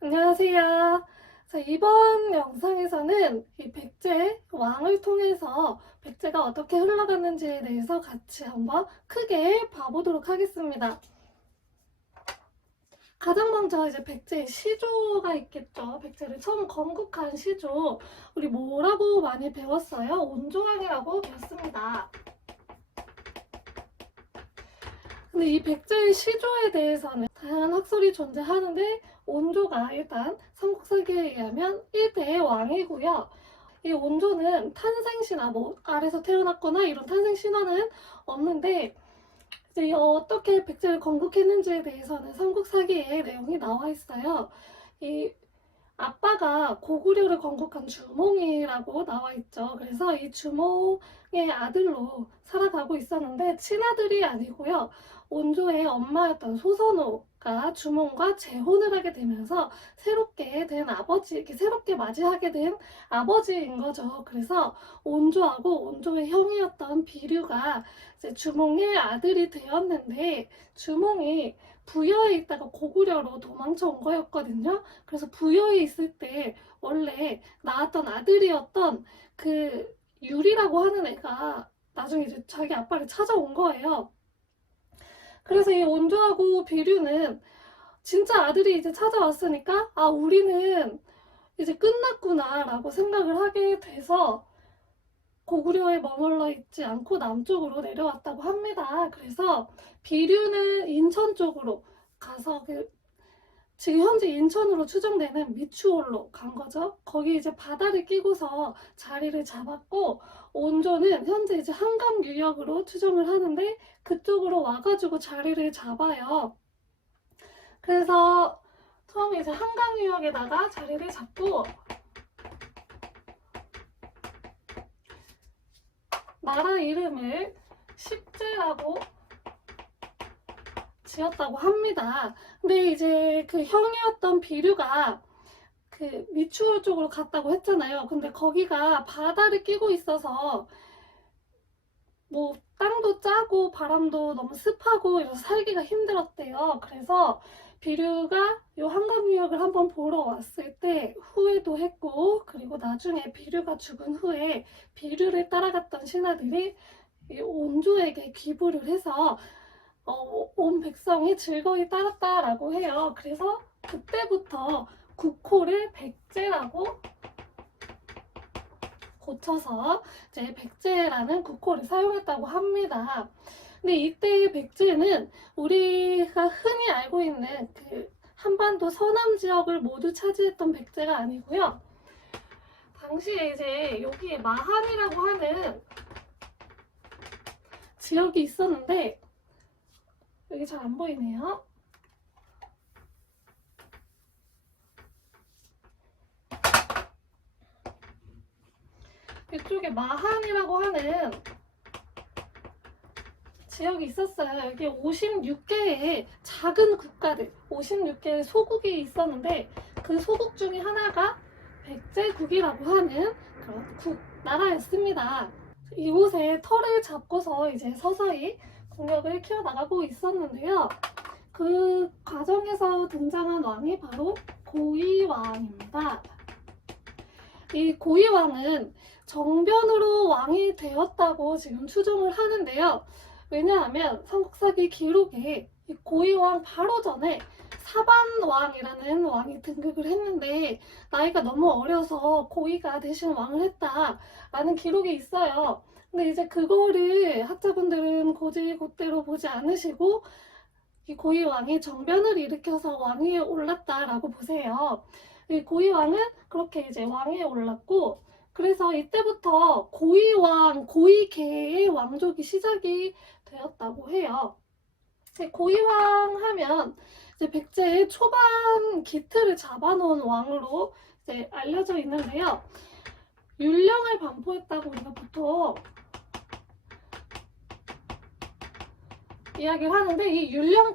안녕하세요. 자, 이번 영상에서는 이 백제 왕을 통해서 백제가 어떻게 흘러갔는지에 대해서 같이 한번 크게 봐보도록 하겠습니다. 가장 먼저 이제 백제의 시조가 있겠죠. 백제를 처음 건국한 시조. 우리 뭐라고 많이 배웠어요? 온조왕이라고 배웠습니다. 근데 이 백제의 시조에 대해서는 다양한 학설이 존재하는데 온조가 일단 삼국사기에 의하면 1대 왕이고요. 이 온조는 탄생신화, 뭐 알에서 태어났거나 이런 탄생신화는 없는데 이제 어떻게 백제를 건국했는지에 대해서는 삼국사기에 내용이 나와 있어요. 이 아빠가 고구려를 건국한 주몽이라고 나와 있죠. 그래서 이 주몽의 아들로 살아가고 있었는데 친아들이 아니고요. 온조의 엄마였던 소선호가 주몽과 재혼을 하게 되면서 새롭게 된 아버지, 이렇게 새롭게 맞이하게 된 아버지인 거죠. 그래서 온조하고 온조의 형이었던 비류가 이제 주몽의 아들이 되었는데 주몽이 부여에 있다가 고구려로 도망쳐 온 거였거든요. 그래서 부여에 있을 때 원래 낳았던 아들이었던 그 유리라고 하는 애가 나중에 이제 자기 아빠를 찾아온 거예요. 그래서 이 온조하고 비류는 진짜 아들이 이제 찾아왔으니까 아 우리는 이제 끝났구나 라고 생각을 하게 돼서 고구려에 머물러 있지 않고 남쪽으로 내려왔다고 합니다. 그래서 비류는 인천 쪽으로 가서 지금 현재 인천으로 추정되는 미추홀로 간 거죠. 거기 이제 바다를 끼고서 자리를 잡았고 온조는 현재 이제 한강 유역으로 추정을 하는데 그쪽으로 와가지고 자리를 잡아요. 그래서 처음에 이제 한강 유역에다가 자리를 잡고 나라 이름을 십제라고 지었다고 합니다. 근데 이제 그 형이었던 비류가 그 미추홀 쪽으로 갔다고 했잖아요. 근데 거기가 바다를 끼고 있어서 뭐 땅도 짜고 바람도 너무 습하고 이래서 살기가 힘들었대요. 그래서 비류가 요 한강유역을 한번 보러 왔을 때 후회도 했고 그리고 나중에 비류가 죽은 후에 비류를 따라갔던 신하들이 이 온조에게 기부를 해서 온 백성이 즐거이 따랐다라고 해요. 그래서 그때부터 국호를 백제라고 고쳐서 이제 백제라는 국호를 사용했다고 합니다. 근데 이때의 백제는 우리가 흔히 알고 있는 그 한반도 서남 지역을 모두 차지했던 백제가 아니고요. 당시에 이제 여기에 마한이라고 하는 지역이 있었는데 여기 잘 안 보이네요. 이쪽에 마한이라고 하는 지역이 있었어요. 여기 56개의 작은 국가들, 56개의 소국이 있었는데 그 소국 중에 하나가 백제국이라고 하는 그런 나라였습니다. 이곳에 터를 잡고서 이제 서서히 국력을 키워나가고 있었는데요. 그 과정에서 등장한 왕이 바로 고이왕입니다. 이 고이왕은 정변으로 왕이 되었다고 지금 추정을 하는데요. 왜냐하면 삼국사기 기록에 이 고이왕 바로 전에 사반왕이라는 왕이 등극을 했는데 나이가 너무 어려서 고이가 대신 왕을 했다라는 기록이 있어요. 근데 이제 그거를 학자분들은 곧대로 보지 않으시고 이 고이왕이 정변을 일으켜서 왕위에 올랐다라고 보세요. 이 고이왕은 그렇게 이제 왕위에 올랐고 그래서 이때부터 고이왕, 고이계의 왕족이 시작이 되었다고 해요. 고이왕 하면 이제 백제의 초반 기틀을 잡아놓은 왕으로 이제 알려져 있는데요. 율령을 반포했다고 우리가 보통 이야기를 하는데 이 율령을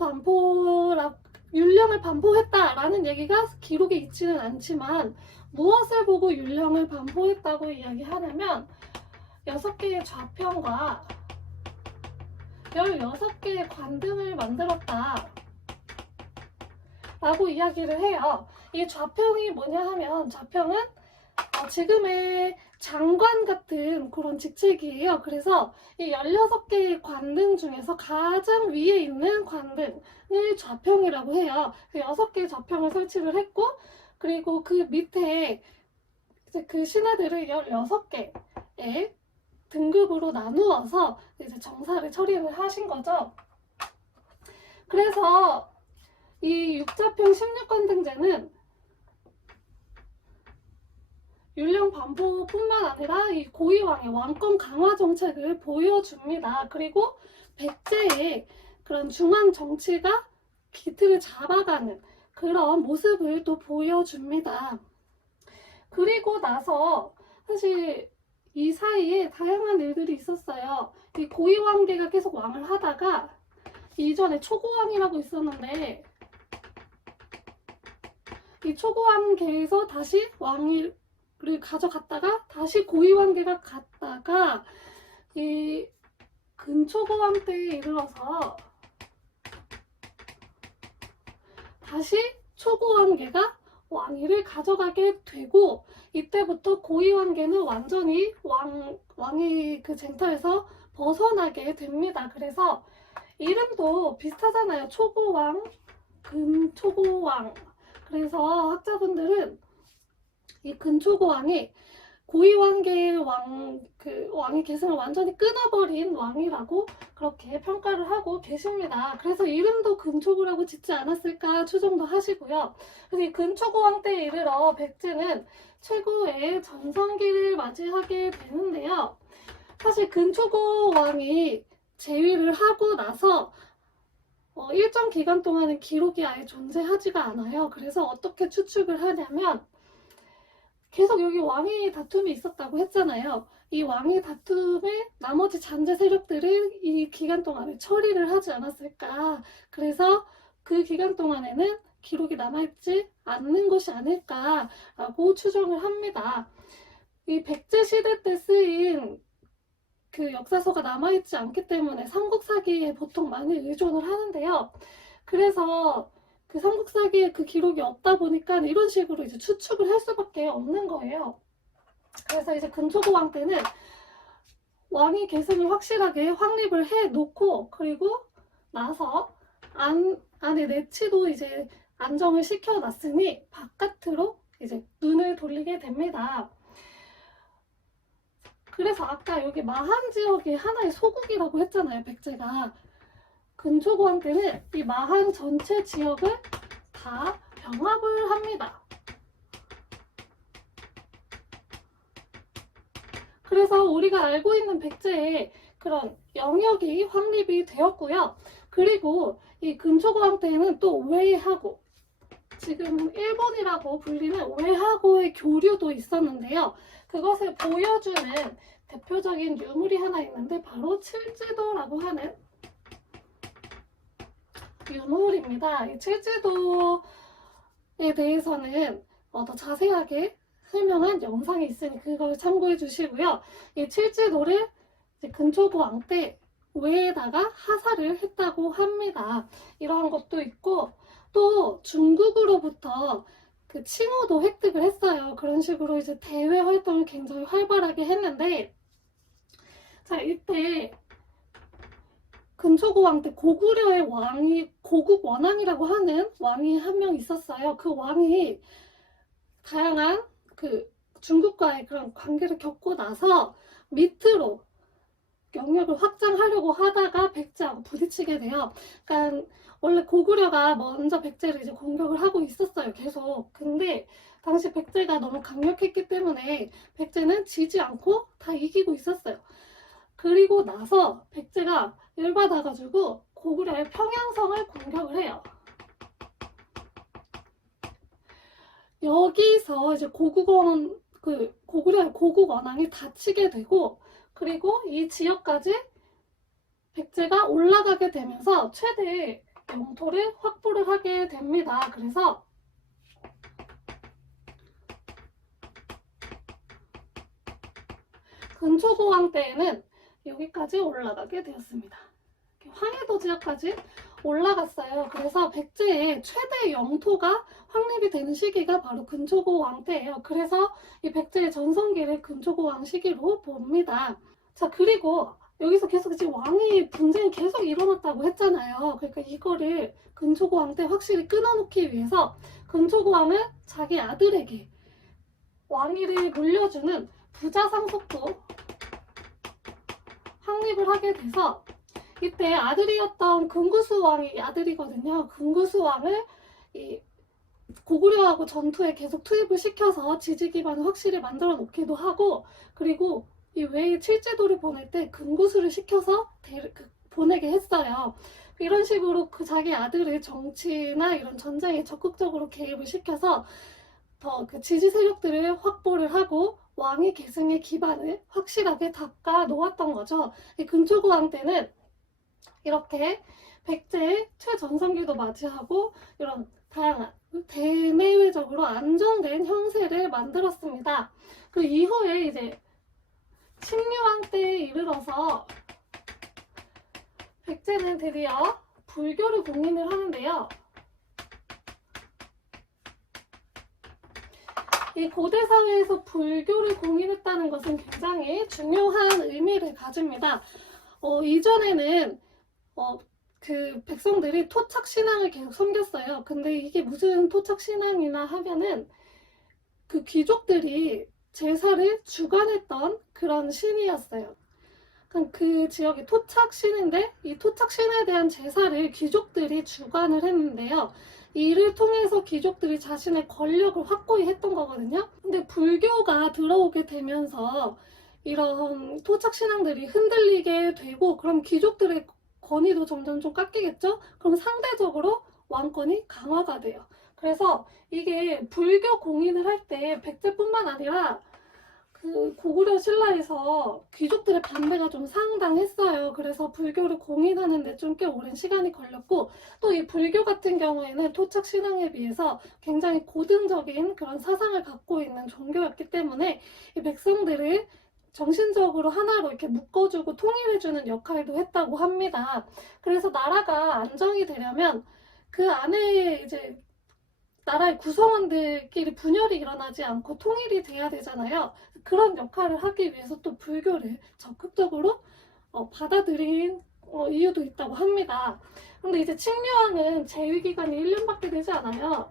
반포했다라는 얘기가 기록에 있지는 않지만 무엇을 보고 율령을 반포했다고 이야기하냐면 6개의 좌편과 16개의 관등을 만들었다 라고 이야기를 해요. 이 좌평이 뭐냐 하면 좌평은 지금의 장관 같은 그런 직책이에요. 그래서 이 16개의 관등 중에서 가장 위에 있는 관등을 좌평이라고 해요. 6개의 좌평을 설치를 했고, 그리고 그 밑에 이제 그 신하들을 16개의 등급으로 나누어서 이제 정사를 처리를 하신 거죠. 그래서 이 육좌평 16관등제는 율령 반포뿐만 아니라 이 고위왕의 왕권 강화 정책을 보여줍니다. 그리고 백제의 그런 중앙 정치가 기틀을 잡아가는 그런 모습을 또 보여줍니다. 그리고 나서 사실 이 사이에 다양한 일들이 있었어요. 이 고위왕계가 계속 왕을 하다가 이전에 초고왕이라고 있었는데 이 초고왕계에서 다시 왕위를 가져갔다가 다시 고위왕계가 갔다가 이 근초고왕 때에 이르러서 다시 초고왕계가 왕위를 가져가게 되고 이때부터 고위왕계는 완전히 왕의 그 쟁터에서 벗어나게 됩니다. 그래서 이름도 비슷하잖아요. 초고왕, 근초고왕. 그래서 학자분들은 이 근초고왕이 고위왕계의 왕의 계승을 완전히 끊어버린 왕이라고 그렇게 평가를 하고 계십니다. 그래서 이름도 근초고라고 짓지 않았을까 추정도 하시고요. 그래서 이 근초고왕 때에 이르러 백제는 최고의 전성기를 맞이하게 되는데요. 사실 근초고왕이 재위를 하고 나서 일정 기간 동안은 기록이 아예 존재하지가 않아요. 그래서 어떻게 추측을 하냐면 계속 여기 왕위 다툼이 있었다고 했잖아요. 이 왕위 다툼에 나머지 잔재 세력들을 이 기간 동안에 처리를 하지 않았을까. 그래서 그 기간 동안에는 기록이 남아있지 않는 것이 아닐까라고 추정을 합니다. 이 백제 시대 때 쓰인 그 역사서가 남아있지 않기 때문에 삼국사기에 보통 많이 의존을 하는데요. 그래서 그 삼국사기에 그 기록이 없다 보니까 이런 식으로 이제 추측을 할 수밖에 없는 거예요. 그래서 이제 근초고왕 때는 왕위 계승을 확실하게 확립을 해 놓고 그리고 나서 안에 내치도 이제 안정을 시켜 놨으니 바깥으로 이제 눈을 돌리게 됩니다. 그래서 아까 여기 마한 지역이 하나의 소국이라고 했잖아요. 백제가. 근초고왕 때는 이 마한 전체 지역을 다 병합을 합니다. 그래서 우리가 알고 있는 백제의 그런 영역이 확립이 되었고요. 그리고 이 근초고왕 때에는 또 외하고 지금 일본이라고 불리는 외하고의 교류도 있었는데요. 그것을 보여주는 대표적인 유물이 하나 있는데 바로 칠지도라고 하는 유물입니다. 이 칠지도에 대해서는 더 자세하게 설명한 영상이 있으니 그걸 참고해 주시고요. 이 칠지도를 근초고왕 때 외에다가 하사를 했다고 합니다. 이러한 것도 있고 또 중국으로부터 그 칭호도 획득을 했어요. 그런 식으로 이제 대외 활동을 굉장히 활발하게 했는데 자 이때 근초고왕 때 고구려의 왕이 고국 원왕이라고 하는 왕이 한 명 있었어요. 그 왕이 다양한 그 중국과의 그런 관계를 겪고 나서 밑으로 영역을 확장하려고 하다가 백제하고 부딪히게 돼요. 그러니까 원래 고구려가 먼저 백제를 이제 공격을 하고 있었어요. 계속. 근데 당시 백제가 너무 강력했기 때문에 백제는 지지 않고 다 이기고 있었어요. 그리고 나서 백제가 열받아가지고 고구려의 평양성을 공격을 해요. 여기서 이제 고구려의 고국 원왕이 다치게 되고 그리고 이 지역까지 백제가 올라가게 되면서 최대 영토를 확보를 하게 됩니다. 그래서 근초고왕 때에는 여기까지 올라가게 되었습니다. 황해도 지역까지 올라갔어요. 그래서 백제의 최대 영토가 확립이 되는 시기가 바로 근초고 왕 때예요. 그래서 이 백제의 전성기를 근초고 왕 시기로 봅니다. 자, 그리고 여기서 계속 지금 왕이 분쟁이 계속 일어났다고 했잖아요. 그러니까 이거를 근초고 왕 때 확실히 끊어놓기 위해서 근초고 왕은 자기 아들에게 왕위를 물려주는 부자 상속도 확립을 하게 돼서 이때 아들이었던 금구수 왕이 아들이거든요. 금구수 왕을 이 고구려하고 전투에 계속 투입을 시켜서 지지 기반을 확실히 만들어 놓기도 하고, 그리고 이 외의 칠제도를 보낼 때 금구수를 시켜서 보내게 했어요. 이런 식으로 그 자기 아들의 정치나 이런 전쟁에 적극적으로 개입을 시켜서 더 그 지지 세력들을 확보를 하고 왕위 계승의 기반을 확실하게 닦아 놓았던 거죠. 이 근초고 왕 때는 이렇게 백제의 최전성기도 맞이하고 이런 다양한 대내외적으로 안정된 형세를 만들었습니다. 그 이후에 이제 식류왕 때에 이르러서 백제는 드디어 불교를 공인을 하는데요. 이 고대 사회에서 불교를 공인했다는 것은 굉장히 중요한 의미를 가집니다. 이전에는 그 백성들이 토착 신앙을 계속 섬겼어요. 근데 이게 무슨 토착 신앙이나 하면은 그 귀족들이 제사를 주관했던 그런 신이었어요. 그 지역이 토착 신인데 이 토착 신에 대한 제사를 귀족들이 주관을 했는데요. 이를 통해서 귀족들이 자신의 권력을 확고히 했던 거거든요. 근데 불교가 들어오게 되면서 이런 토착 신앙들이 흔들리게 되고, 그럼 귀족들의 권위도 점점 좀 깎이겠죠? 그럼 상대적으로 왕권이 강화가 돼요. 그래서 이게 불교 공인을 할 때 백제뿐만 아니라 그 고구려 신라에서 귀족들의 반대가 좀 상당했어요. 그래서 불교를 공인하는데 좀 꽤 오랜 시간이 걸렸고, 또 이 불교 같은 경우에는 토착 신앙에 비해서 굉장히 고등적인 그런 사상을 갖고 있는 종교였기 때문에 이 백성들을 정신적으로 하나로 이렇게 묶어주고 통일해주는 역할도 했다고 합니다. 그래서 나라가 안정이 되려면 그 안에 이제 나라의 구성원들끼리 분열이 일어나지 않고 통일이 돼야 되잖아요. 그런 역할을 하기 위해서 또 불교를 적극적으로 받아들인 이유도 있다고 합니다. 근데 이제 칙류왕은 재위 기간이 1년밖에 되지 않아요.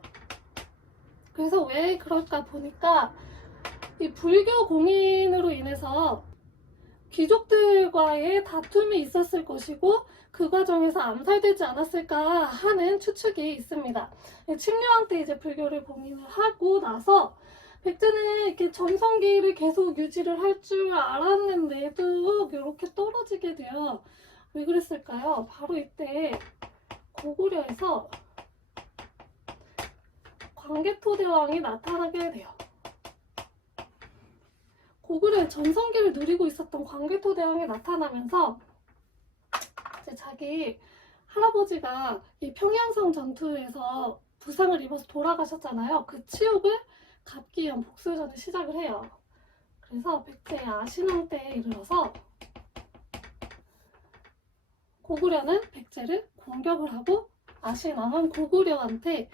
그래서 왜 그럴까 보니까 이 불교 공인으로 인해서 귀족들과의 다툼이 있었을 것이고, 그 과정에서 암살되지 않았을까 하는 추측이 있습니다. 칙류왕 때 이제 불교를 공인을 하고 나서 백제는 이렇게 전성기를 계속 유지를 할 줄 알았는데도 이렇게 떨어지게 돼요. 왜 그랬을까요? 바로 이때 고구려에서 광개토대왕이 나타나게 돼요. 고구려의 전성기를 누리고 있었던 광개토대왕이 나타나면서 이제 자기 할아버지가 이 평양성 전투에서 부상을 입어서 돌아가셨잖아요. 그 치욕을 갚기 위한 복수전을 시작을 해요. 그래서 백제의 아신왕 때에 이르러서 고구려는 백제를 공격을 하고 아신왕은 고구려한테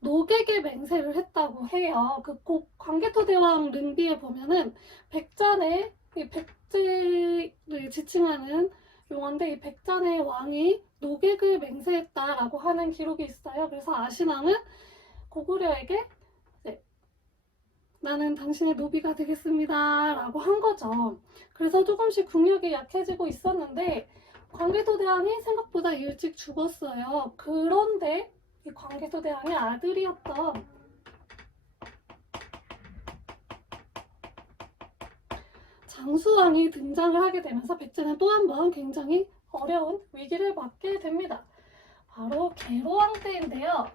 노객의 맹세를 했다고 해요. 그 광개토대왕 른비에 보면은 백잔의 이 백제를 지칭하는 용어인데, 이 백잔의 왕이 노객을 맹세했다라고 하는 기록이 있어요. 그래서 아신왕은 고구려에게 나는 당신의 노비가 되겠습니다 라고 한 거죠. 그래서 조금씩 국력이 약해지고 있었는데 광개토대왕이 생각보다 일찍 죽었어요. 그런데 이 광개토대왕의 아들이었던 장수왕이 등장을 하게 되면서 백제는 또 한 번 굉장히 어려운 위기를 맞게 됩니다. 바로 계로왕 때인데요.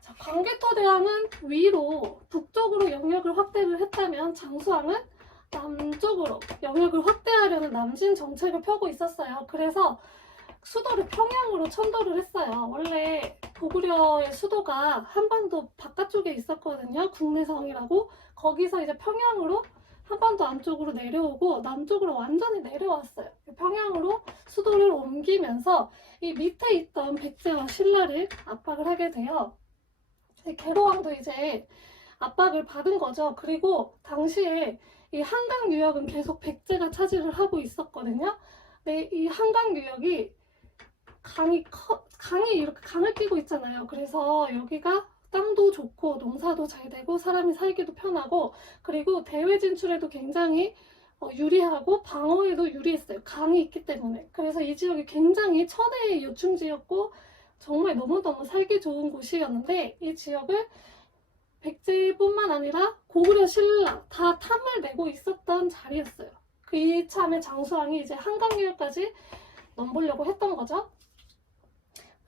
자, 광개토대왕은 위로 북쪽으로 영역을 확대를 했다면 장수왕은 남쪽으로 영역을 확대하려는 남진 정책을 펴고 있었어요. 그래서 수도를 평양으로 천도를 했어요. 원래 고구려의 수도가 한반도 바깥쪽에 있었거든요. 국내성이라고. 거기서 이제 평양으로 한 번 더 안쪽으로 내려오고 남쪽으로 완전히 내려왔어요. 평양으로 수도를 옮기면서 이 밑에 있던 백제와 신라를 압박을 하게 돼요. 계로왕도 이제 압박을 받은 거죠. 그리고 당시에 이 한강 유역은 계속 백제가 차지를 하고 있었거든요. 근데 이 한강 유역이 강이 이렇게 강을 끼고 있잖아요. 그래서 여기가 땅도 좋고 농사도 잘 되고 사람이 살기도 편하고 그리고 대외 진출에도 굉장히 유리하고 방어에도 유리했어요. 강이 있기 때문에. 그래서 이 지역이 굉장히 천혜의 요충지였고 정말 너무너무 살기 좋은 곳이었는데 이 지역을 백제뿐만 아니라 고구려, 신라 다 탐을 내고 있었던 자리였어요. 그 이참에 장수왕이 이제 한강유역까지 넘보려고 했던 거죠.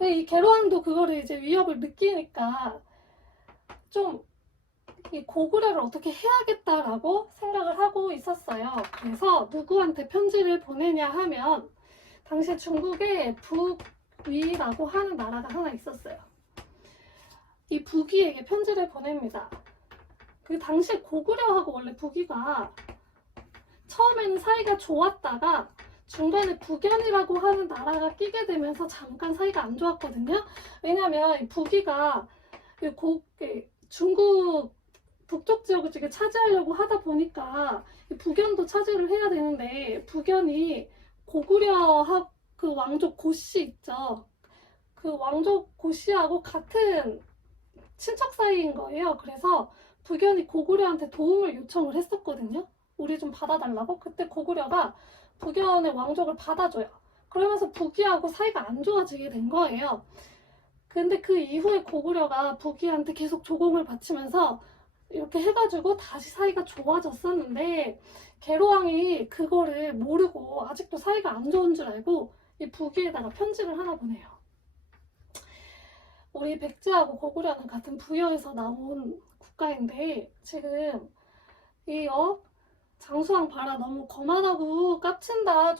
이 계로왕도 그거를 이제 위협을 느끼니까 좀 이 고구려를 어떻게 해야겠다라고 생각을 하고 있었어요. 그래서 누구한테 편지를 보내냐 하면 당시 중국에 북위라고 하는 나라가 하나 있었어요. 이 북위에게 편지를 보냅니다. 그 당시 고구려하고 원래 북위가 처음에는 사이가 좋았다가 중간에 북연이라고 하는 나라가 끼게 되면서 잠깐 사이가 안 좋았거든요. 왜냐면 북위가 중국 북쪽 지역을 차지하려고 하다 보니까 북연도 차지를 해야 되는데 북연이 고구려 그 왕족 고씨 있죠. 그 왕족 고씨하고 같은 친척 사이인 거예요. 그래서 북연이 고구려한테 도움을 요청을 했었거든요. 우리 좀 받아달라고. 그때 고구려가 북연의 왕족을 받아줘요. 그러면서 북위하고 사이가 안 좋아지게 된 거예요. 근데 그 이후에 고구려가 북위한테 계속 조공을 바치면서 이렇게 해가지고 다시 사이가 좋아졌었는데 계로왕이 그거를 모르고 아직도 사이가 안 좋은 줄 알고 이 북위에다가 편지를 하나 보내요. 우리 백제하고 고구려는 같은 부여에서 나온 국가인데 지금 이 장수왕 봐라 너무 거만하고 깝친다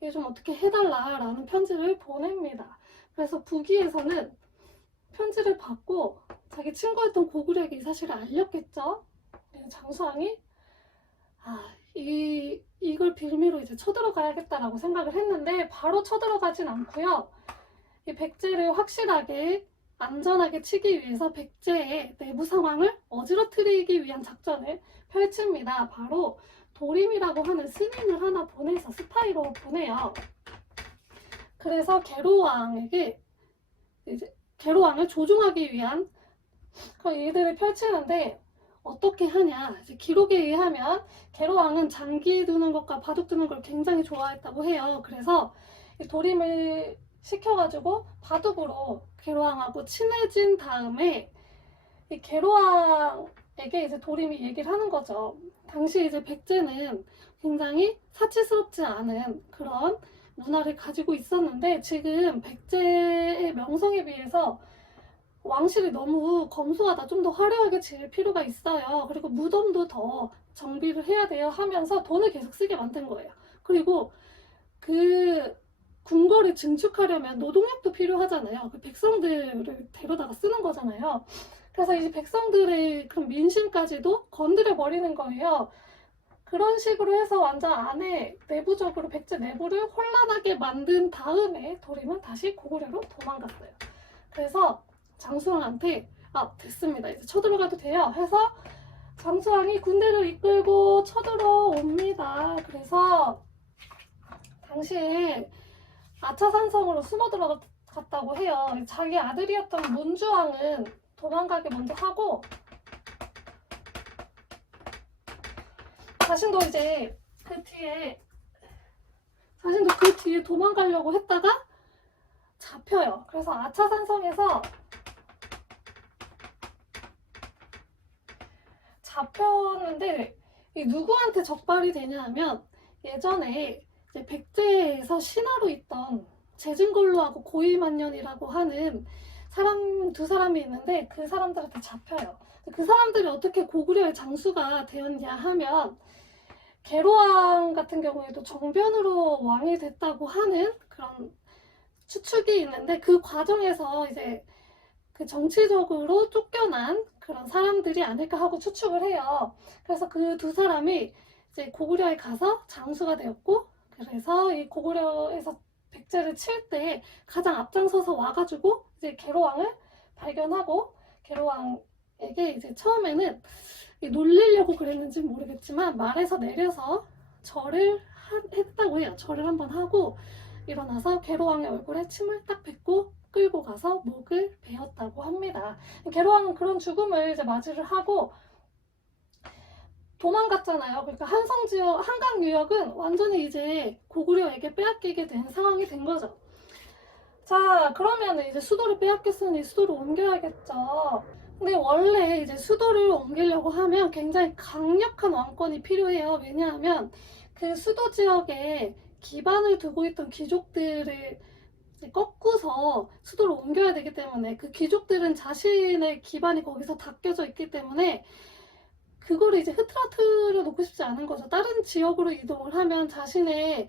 이게 좀 어떻게 해달라 라는 편지를 보냅니다. 그래서 북위에서는 편지를 받고 자기 친구였던 고구려에게 이 사실을 알렸겠죠. 장수왕이 이걸 빌미로 이제 쳐들어가야겠다라고 생각을 했는데 바로 쳐들어가진 않고요. 이 백제를 확실하게 안전하게 치기 위해서 백제의 내부 상황을 어지러뜨리기 위한 작전을 펼칩니다. 바로 도림이라고 하는 스님을 하나 보내서 스파이로 보내요. 그래서 계로왕에게 이제 계로왕을 조종하기 위한 그 일들을 펼치는데 어떻게 하냐. 이제 기록에 의하면 계로왕은 장기 두는 것과 바둑 두는 걸 굉장히 좋아했다고 해요. 그래서 도림을 시켜가지고 바둑으로 계로왕하고 친해진 다음에 이 계로왕에게 이제 도림이 얘기를 하는 거죠. 당시 이제 백제는 굉장히 사치스럽지 않은 그런 문화를 가지고 있었는데 지금 백제의 명성에 비해서 왕실이 너무 검소하다. 좀 더 화려하게 지을 필요가 있어요. 그리고 무덤도 더 정비를 해야 돼요 하면서 돈을 계속 쓰게 만든 거예요. 그리고 그 궁궐을 증축하려면 노동력도 필요하잖아요. 그 백성들을 데려다가 쓰는 거잖아요. 그래서 이제 백성들의 그런 민심까지도 건드려 버리는 거예요. 그런 식으로 해서 완전 안에 내부적으로 백제 내부를 혼란하게 만든 다음에 도림은 다시 고구려로 도망갔어요. 그래서 장수왕한테 됐습니다. 이제 쳐들어가도 돼요. 해서 장수왕이 군대를 이끌고 쳐들어옵니다. 그래서 당시에 아차산성으로 숨어 들어갔다고 해요. 자기 아들이었던 문주왕은 도망가게 먼저 하고 자신도 그 뒤에 도망가려고 했다가 잡혀요. 그래서 아차산성에서 잡혔는데 누구한테 적발이 되냐 하면 예전에 이제 백제에서 신하로 있던 제증걸로하고 고이만년이라고 하는 두 사람이 있는데 그 사람들한테 잡혀요. 그 사람들이 어떻게 고구려의 장수가 되었냐 하면 계로왕 같은 경우에도 정변으로 왕이 됐다고 하는 그런 추측이 있는데 그 과정에서 이제 그 정치적으로 쫓겨난 그런 사람들이 아닐까 하고 추측을 해요. 그래서 그 두 사람이 이제 고구려에 가서 장수가 되었고, 그래서 이 고구려에서 백제를 칠 때 가장 앞장서서 와가지고 이제 계로왕을 발견하고, 계로왕에게 이제 처음에는 놀리려고 그랬는지 모르겠지만 말에서 내려서 절을 했다고 해요. 절을 한번 하고 일어나서 계로왕의 얼굴에 침을 딱 뱉고 끌고 가서 목을 베었다고 합니다. 계로왕은 그런 죽음을 이제 맞이를 하고 도망갔잖아요. 그러니까 한성 지역, 한강 유역은 완전히 이제 고구려에게 빼앗기게 된 상황이 된 거죠. 자, 그러면 이제 수도를 빼앗겼으니 수도를 옮겨야겠죠. 근데 원래 이제 수도를 옮기려고 하면 굉장히 강력한 왕권이 필요해요. 왜냐하면 그 수도 지역에 기반을 두고 있던 귀족들을 꺾고서 수도를 옮겨야 되기 때문에 그 귀족들은 자신의 기반이 거기서 닦여져 있기 때문에 그거를 이제 흐트러뜨려 놓고 싶지 않은 거죠. 다른 지역으로 이동을 하면 자신이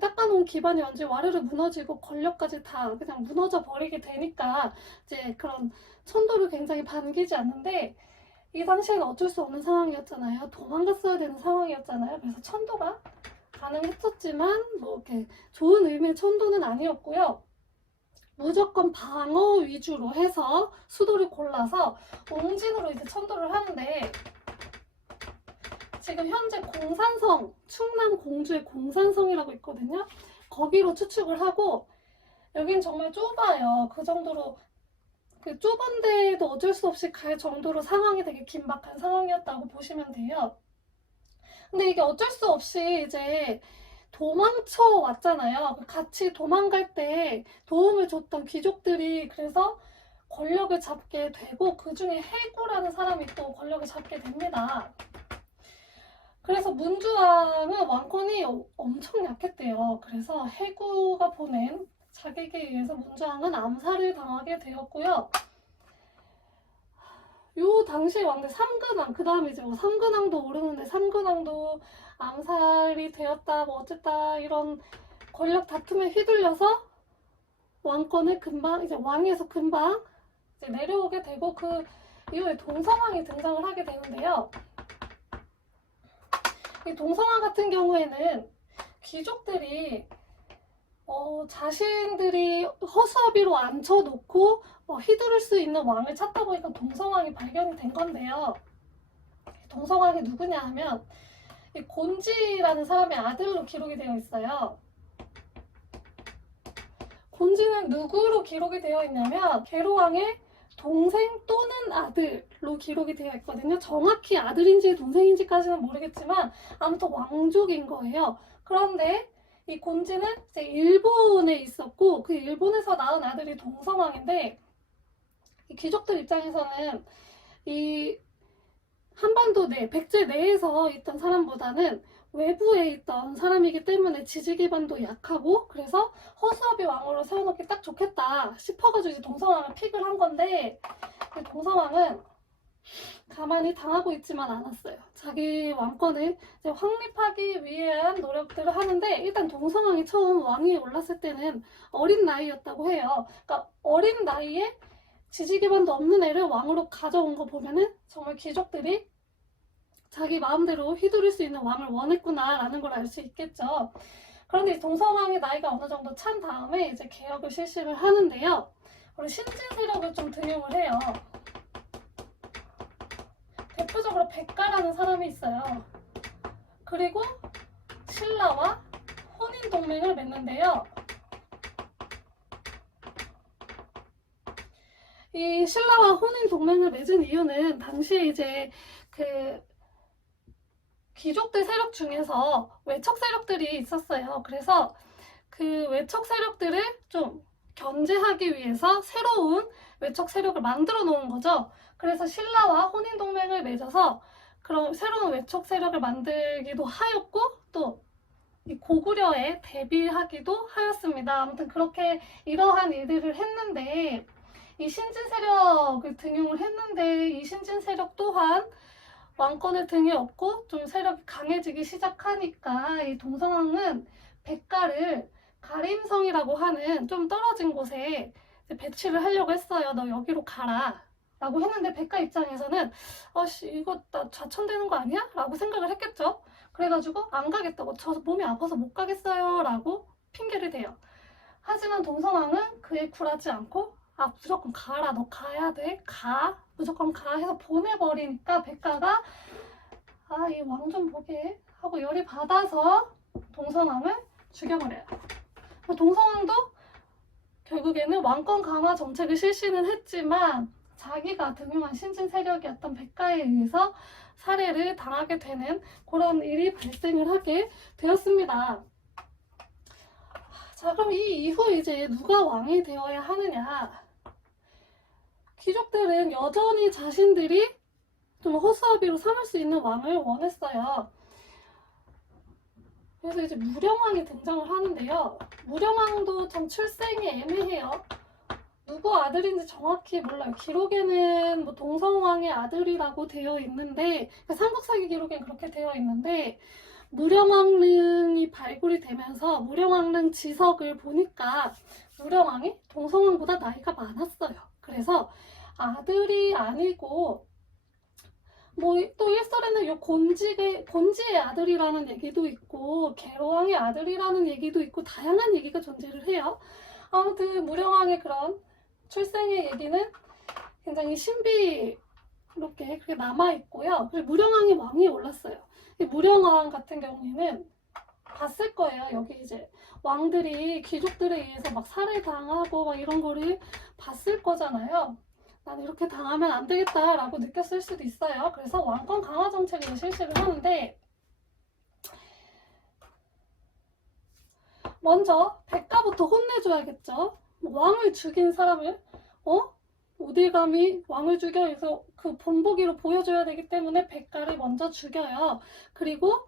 닦아놓은 기반이 완전히 와르르 무너지고 권력까지 다 그냥 무너져 버리게 되니까 이제 그런 천도를 굉장히 반기지 않는데 이 당시에는 어쩔 수 없는 상황이었잖아요. 도망갔어야 되는 상황이었잖아요. 그래서 천도가 가능했었지만 뭐 이렇게 좋은 의미의 천도는 아니었고요. 무조건 방어 위주로 해서 수도를 골라서 옹진으로 이제 천도를 하는데 지금 현재 공산성, 충남 공주의 공산성이라고 있거든요. 거기로 추측을 하고 여긴 정말 좁아요. 그 정도로 그 좁은데도 어쩔 수 없이 갈 정도로 상황이 되게 긴박한 상황이었다고 보시면 돼요. 근데 이게 어쩔 수 없이 이제 도망쳐 왔잖아요. 같이 도망갈 때 도움을 줬던 귀족들이 그래서 권력을 잡게 되고 그 중에 해구라는 사람이 또 권력을 잡게 됩니다. 그래서 문주왕은 왕권이 엄청 약했대요. 그래서 해구가 보낸 자객에 의해서 문주왕은 암살을 당하게 되었고요. 요 당시 왕들 삼근왕, 그 다음에 이제 뭐 삼근왕도 오르는데 삼근왕도 암살이 되었다, 뭐 어쨌다 이런 권력 다툼에 휘둘려서 왕권을 금방 이제 왕에서 금방 이제 내려오게 되고 그 이후에 동성왕이 등장을 하게 되는데요. 이 동성왕 같은 경우에는 귀족들이 자신들이 허수아비로 앉혀놓고 휘두를 수 있는 왕을 찾다 보니까 동성왕이 발견이 된 건데요. 동성왕이 누구냐 하면 이 곤지라는 사람의 아들로 기록이 되어 있어요. 곤지는 누구로 기록이 되어 있냐면 계로왕의 동생 또는 아들로 기록이 되어 있거든요. 정확히 아들인지 동생인지까지는 모르겠지만 아무튼 왕족인 거예요. 그런데 이 곤지는 이제 일본에 있었고 그 일본에서 낳은 아들이 동성왕인데 이 귀족들 입장에서는 이 한반도 내, 백제 내에서 있던 사람보다는 외부에 있던 사람이기 때문에 지지 기반도 약하고 그래서 허수아비 왕으로 세워놓기 딱 좋겠다 싶어가지고 이제 동성왕을 픽을 한 건데 동성왕은 가만히 당하고 있지만 않았어요. 자기 왕권을 이제 확립하기 위한 노력들을 하는데 일단 동성왕이 처음 왕위에 올랐을 때는 어린 나이였다고 해요. 그러니까 어린 나이에 지지 기반도 없는 애를 왕으로 가져온 거 보면은 정말 귀족들이 자기 마음대로 휘두를 수 있는 왕을 원했구나라는 걸 알 수 있겠죠. 그런데 동성왕의 나이가 어느 정도 찬 다음에 이제 개혁을 실시를 하는데요. 우리 신진 세력을 좀 등용을 해요. 대표적으로 백가라는 사람이 있어요. 그리고 신라와 혼인 동맹을 맺는데요. 이 신라와 혼인 동맹을 맺은 이유는 당시에 이제 그 귀족들 세력 중에서 외척 세력들이 있었어요. 그래서 그 외척 세력들을 좀 견제하기 위해서 새로운 외척 세력을 만들어 놓은 거죠. 그래서 신라와 혼인 동맹을 맺어서 그런 새로운 외척 세력을 만들기도 하였고 또 이 고구려에 대비하기도 하였습니다. 아무튼 그렇게 이러한 일들을 했는데 이 신진 세력을 등용을 했는데 이 신진 세력 또한 왕권을 등에 업고 좀 세력이 강해지기 시작하니까 이 동성왕은 백가를 가림성이라고 하는 좀 떨어진 곳에 배치를 하려고 했어요. 너 여기로 가라 라고 했는데 백가 입장에서는 아씨 이거 나 좌천되는 거 아니야? 라고 생각을 했겠죠. 그래가지고 안 가겠다고, 저 몸이 아파서 못 가겠어요 라고 핑계를 대요. 하지만 동성왕은 그에 굴하지 않고 아 무조건 가라, 너 가야 돼, 가, 무조건 가 해서 보내버리니까 백가가 아 이 왕 좀 보게 하고 열이 받아서 동성왕을 죽여버려요. 동성왕도 결국에는 왕권 강화 정책을 실시는 했지만 자기가 등용한 신진 세력이었던 백가에 의해서 살해를 당하게 되는 그런 일이 발생을 하게 되었습니다. 자, 그럼 이 이후 이제 누가 왕이 되어야 하느냐? 귀족들은 여전히 자신들이 좀 허수아비로 삼을 수 있는 왕을 원했어요. 그래서 이제 무령왕이 등장을 하는데요. 무령왕도 좀 출생이 애매해요. 누구 아들인지 정확히 몰라요. 기록에는 뭐 동성왕의 아들이라고 되어 있는데, 삼국사기 기록엔 그렇게 되어 있는데, 무령왕릉이 발굴이 되면서 무령왕릉 지석을 보니까 무령왕이 동성왕보다 나이가 많았어요. 그래서 아들이 아니고 뭐 또 일설에는 요 곤지의 아들이라는 얘기도 있고 개로왕의 아들이라는 얘기도 있고 다양한 얘기가 존재를 해요. 아무튼 무령왕의 그런 출생의 얘기는 굉장히 신비롭게 그렇게 남아있고요. 그리고 무령왕이 왕이 올랐어요. 이 무령왕 같은 경우에는 봤을 거예요. 여기 이제 왕들이 귀족들에 의해서 막 살해당하고 막 이런 거를 봤을 거잖아요. 난 이렇게 당하면 안 되겠다라고 느꼈을 수도 있어요. 그래서 왕권 강화 정책을 실시를 하는데 먼저 백가부터 혼내줘야겠죠. 왕을 죽인 사람을 어딜 감히 왕을 죽여 해서 그 본보기로 보여줘야 되기 때문에 백가를 먼저 죽여요. 그리고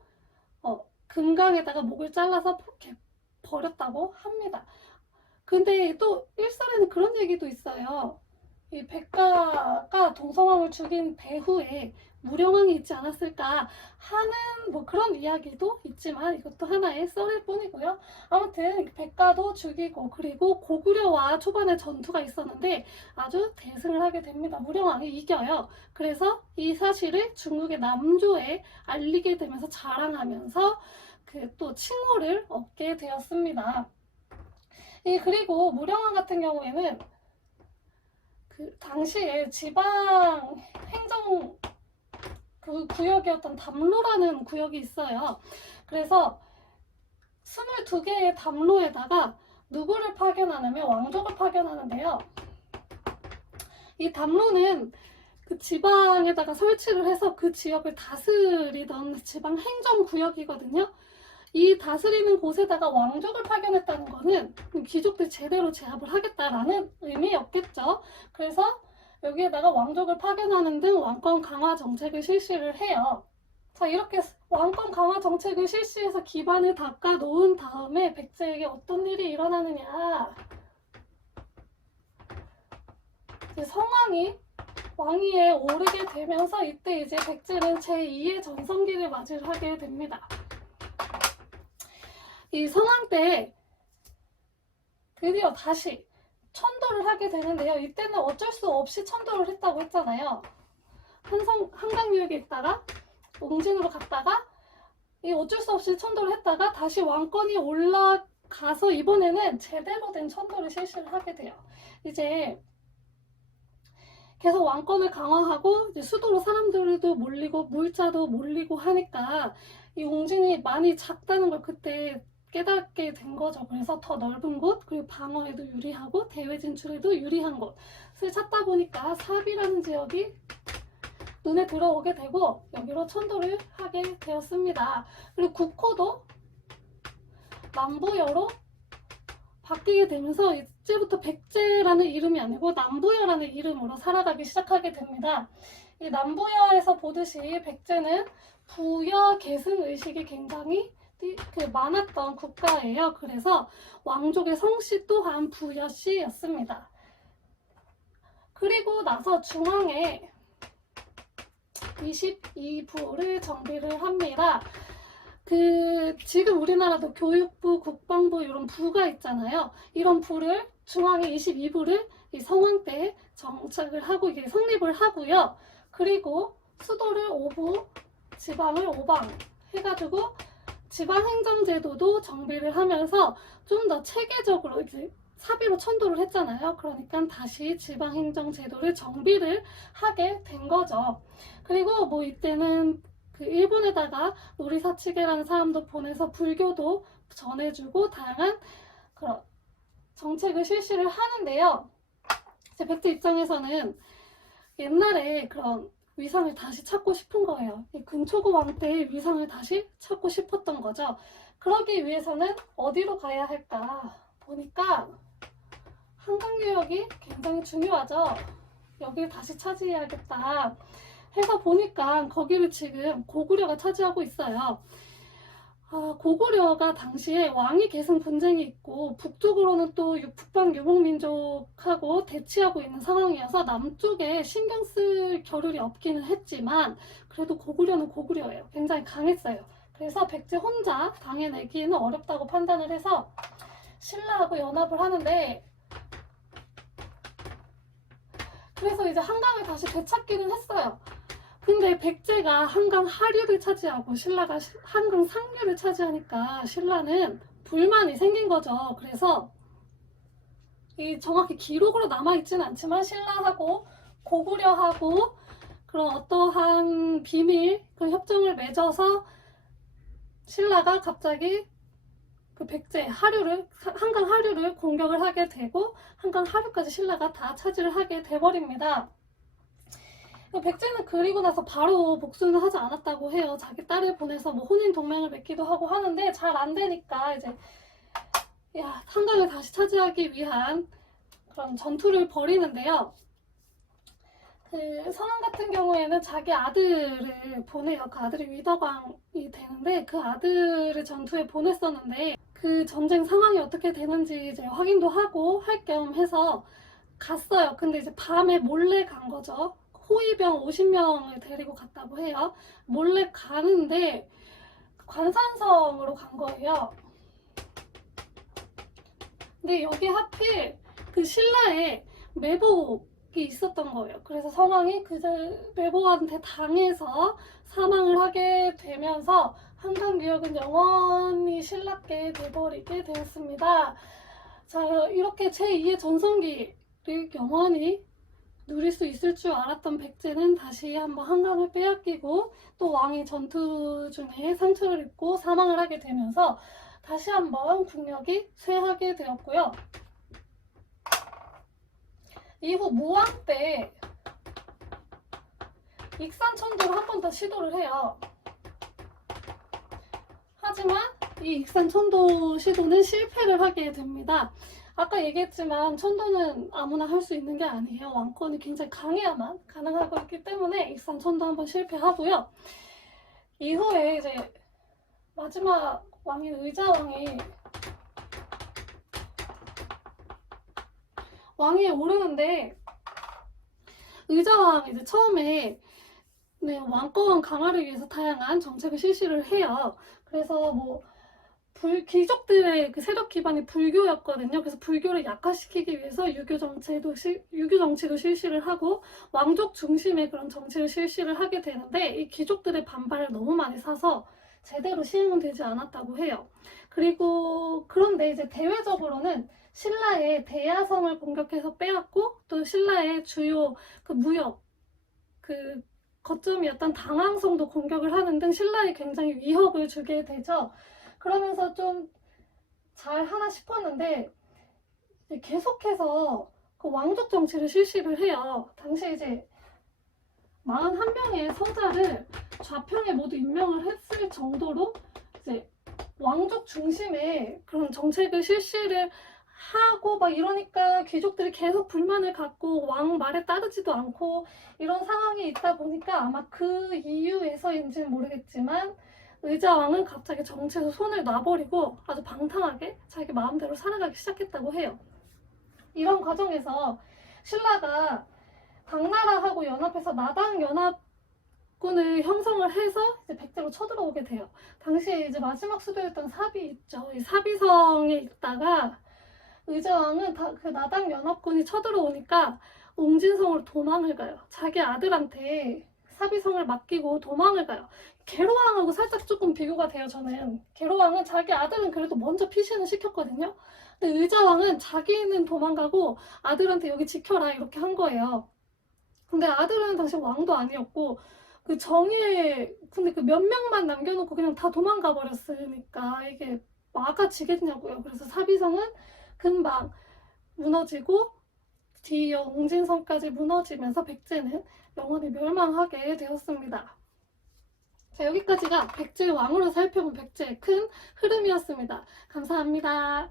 금강에다가 목을 잘라서 이렇게 버렸다고 합니다. 근데 또 일설에는 그런 얘기도 있어요. 이 백가가 동성왕을 죽인 배후에 무령왕이 있지 않았을까 하는 뭐 그런 이야기도 있지만 이것도 하나의 썰일 뿐이고요. 아무튼 백가도 죽이고 그리고 고구려와 초반에 전투가 있었는데 아주 대승을 하게 됩니다. 무령왕이 이겨요. 그래서 이 사실을 중국의 남조에 알리게 되면서 자랑하면서 그 또 칭호를 얻게 되었습니다. 그리고 무령왕 같은 경우에는 그 당시에 지방 행정 그 구역이었던 담로라는 구역이 있어요. 그래서 22개의 담로에다가 누구를 파견하냐면 왕족을 파견하는데요. 이 담로는 그 지방에다가 설치를 해서 그 지역을 다스리던 지방 행정 구역이거든요. 이 다스리는 곳에다가 왕족을 파견했다는 거는 귀족들 제대로 제압을 하겠다라는 의미였겠죠. 그래서 여기에다가 왕족을 파견하는 등 왕권 강화 정책을 실시를 해요. 자, 이렇게 왕권 강화 정책을 실시해서 기반을 닦아 놓은 다음에 백제에게 어떤 일이 일어나느냐. 이제 성왕이 왕위에 오르게 되면서 이때 이제 백제는 제2의 전성기를 맞이하게 됩니다. 이 성왕 때 드디어 다시 천도를 하게 되는데요. 이때는 어쩔 수 없이 천도를 했다고 했잖아요. 한강유역에 있다가 옹진으로 갔다가 이 어쩔 수 없이 천도를 했다가 다시 왕권이 올라가서 이번에는 제대로 된 천도를 실시를 하게 돼요. 이제 계속 왕권을 강화하고 이제 수도로 사람들도 몰리고 물자도 몰리고 하니까 이 옹진이 많이 작다는 걸 그때 깨닫게 된 거죠. 그래서 더 넓은 곳, 그리고 방어에도 유리하고 대외 진출에도 유리한 곳을 찾다 보니까 삽이라는 지역이 눈에 들어오게 되고 여기로 천도를 하게 되었습니다. 그리고 국호도 남부여로 바뀌게 되면서 이제부터 백제라는 이름이 아니고 남부여라는 이름으로 살아가기 시작하게 됩니다. 이 남부여에서 보듯이 백제는 부여 계승 의식이 굉장히 많았던 국가예요. 그래서 왕족의 성씨 또한 부여씨였습니다. 그리고 나서 중앙에 22부를 정비를 합니다. 지금 우리나라도 교육부, 국방부 이런 부가 있잖아요. 이런 부를 중앙에 22부를 이 성황대에 정착을 하고 이게 성립을 하고요. 그리고 수도를 5부, 지방을 5방 해가지고 지방행정제도도 정비를 하면서 좀 더 체계적으로 이제 사비로 천도를 했잖아요. 그러니까 다시 지방행정제도를 정비를 하게 된 거죠. 그리고 뭐 이때는 그 일본에다가 노리사치계라는 사람도 보내서 불교도 전해주고 다양한 그런 정책을 실시를 하는데요. 제 백제 입장에서는 옛날에 그런 위상을 다시 찾고 싶은 거예요. 이 근초고 왕 때의 위상을 다시 찾고 싶었던 거죠. 그러기 위해서는 어디로 가야 할까 보니까 한강유역이 굉장히 중요하죠. 여기를 다시 차지해야겠다 해서 보니까 거기를 지금 고구려가 차지하고 있어요. 고구려가 당시에 왕위 계승 분쟁이 있고 북쪽으로는 또 북방 유목민족하고 대치하고 있는 상황이어서 남쪽에 신경 쓸 겨를이 없기는 했지만 그래도 고구려는 고구려예요. 굉장히 강했어요. 그래서 백제 혼자 당해내기는 어렵다고 판단을 해서 신라하고 연합을 하는데 그래서 이제 한강을 다시 되찾기는 했어요. 근데 백제가 한강 하류를 차지하고 신라가 한강 상류를 차지하니까 신라는 불만이 생긴 거죠. 그래서 이 정확히 기록으로 남아있지는 않지만 신라하고 고구려하고 그런 어떠한 비밀 그런 협정을 맺어서 신라가 갑자기 그 백제 하류를 한강 하류를 공격을 하게 되고 한강 하류까지 신라가 다 차지를 하게 돼버립니다. 백제는 그리고 나서 바로 복수는 하지 않았다고 해요. 자기 딸을 보내서 뭐 혼인 동맹을 맺기도 하고 하는데 잘 안 되니까 이제 한강을 다시 차지하기 위한 그런 전투를 벌이는데요. 그 성왕 같은 경우에는 자기 아들을 보내요. 그 아들이 위덕왕이 되는데 그 아들을 전투에 보냈었는데 그 전쟁 상황이 어떻게 되는지 이제 확인도 하고 할 겸 해서 갔어요. 근데 이제 밤에 몰래 간 거죠. 호위병 50명을 데리고 갔다고 해요. 몰래 가는데 관산성으로 간 거예요. 근데 여기 하필 그 신라의 매복이 있었던 거예요. 그래서 성왕이 그 매복한테 당해서 사망을 하게 되면서 한강유역은 영원히 신라께 돼버리게 되었습니다. 자, 이렇게 제2의 전성기를 영원히 누릴 수 있을 줄 알았던 백제는 다시 한번 한강을 빼앗기고 또 왕이 전투 중에 상처를 입고 사망을 하게 되면서 다시 한번 국력이 쇠하게 되었고요. 이후 무왕 때 익산천도를 한 번 더 시도를 해요. 하지만 이 익산천도 시도는 실패를 하게 됩니다. 아까 얘기했지만 천도는 아무나 할 수 있는 게 아니에요. 왕권이 굉장히 강해야만 가능하고 있기 때문에 익산천도 한번 실패하고요. 이후에 이제 마지막 왕인 왕위에 오르는데 의자왕이 이제 처음에 왕권 강화를 위해서 다양한 정책을 실시를 해요. 그래서 뭐 귀족들의 그 세력 기반이 불교였거든요. 그래서 불교를 약화시키기 위해서 유교 정치도 실시를 하고 왕족 중심의 그런 정치를 실시를 하게 되는데 이 귀족들의 반발을 너무 많이 사서 제대로 시행은 되지 않았다고 해요. 그리고 그런데 이제 대외적으로는 신라의 대야성을 공격해서 빼앗고 또 신라의 주요 그 무역 그 거점이었던 당황성도 공격을 하는 등 신라에 굉장히 위협을 주게 되죠. 그러면서 좀 잘 하나 싶었는데 계속해서 그 왕족 정치를 실시를 해요. 당시에 이제 41명의 성자를 좌평에 모두 임명을 했을 정도로 이제 왕족 중심의 그런 정책을 실시를 하고 막 이러니까 귀족들이 계속 불만을 갖고 왕 말에 따르지도 않고 이런 상황이 있다 보니까 아마 그 이유에서인지는 모르겠지만 의자왕은 갑자기 정치에서 손을 놔버리고 아주 방탕하게 자기 마음대로 살아가기 시작했다고 해요. 이런 과정에서 신라가 당나라하고 연합해서 나당연합군을 형성을 해서 이제 백제로 쳐들어오게 돼요. 당시에 이제 마지막 수도였던 사비 있죠. 이 사비성에 있다가 의자왕은 그 나당 연합군이 쳐들어오니까 옹진성으로 도망을 가요. 자기 아들한테 사비성을 맡기고 도망을 가요. 계로왕하고 살짝 조금 비교가 돼요, 저는. 계로왕은 자기 아들은 그래도 먼저 피신을 시켰거든요. 근데 의자왕은 자기는 도망가고 아들한테 여기 지켜라 이렇게 한 거예요. 근데 아들은 당시 왕도 아니었고 그 정예 근데 그 몇 명만 남겨놓고 그냥 다 도망가 버렸으니까 이게 막아지겠냐고요. 그래서 사비성은 금방 무너지고 뒤이어 옹진성까지 무너지면서 백제는 영원히 멸망하게 되었습니다. 자, 여기까지가 백제 왕으로 살펴본 백제의 큰 흐름이었습니다. 감사합니다.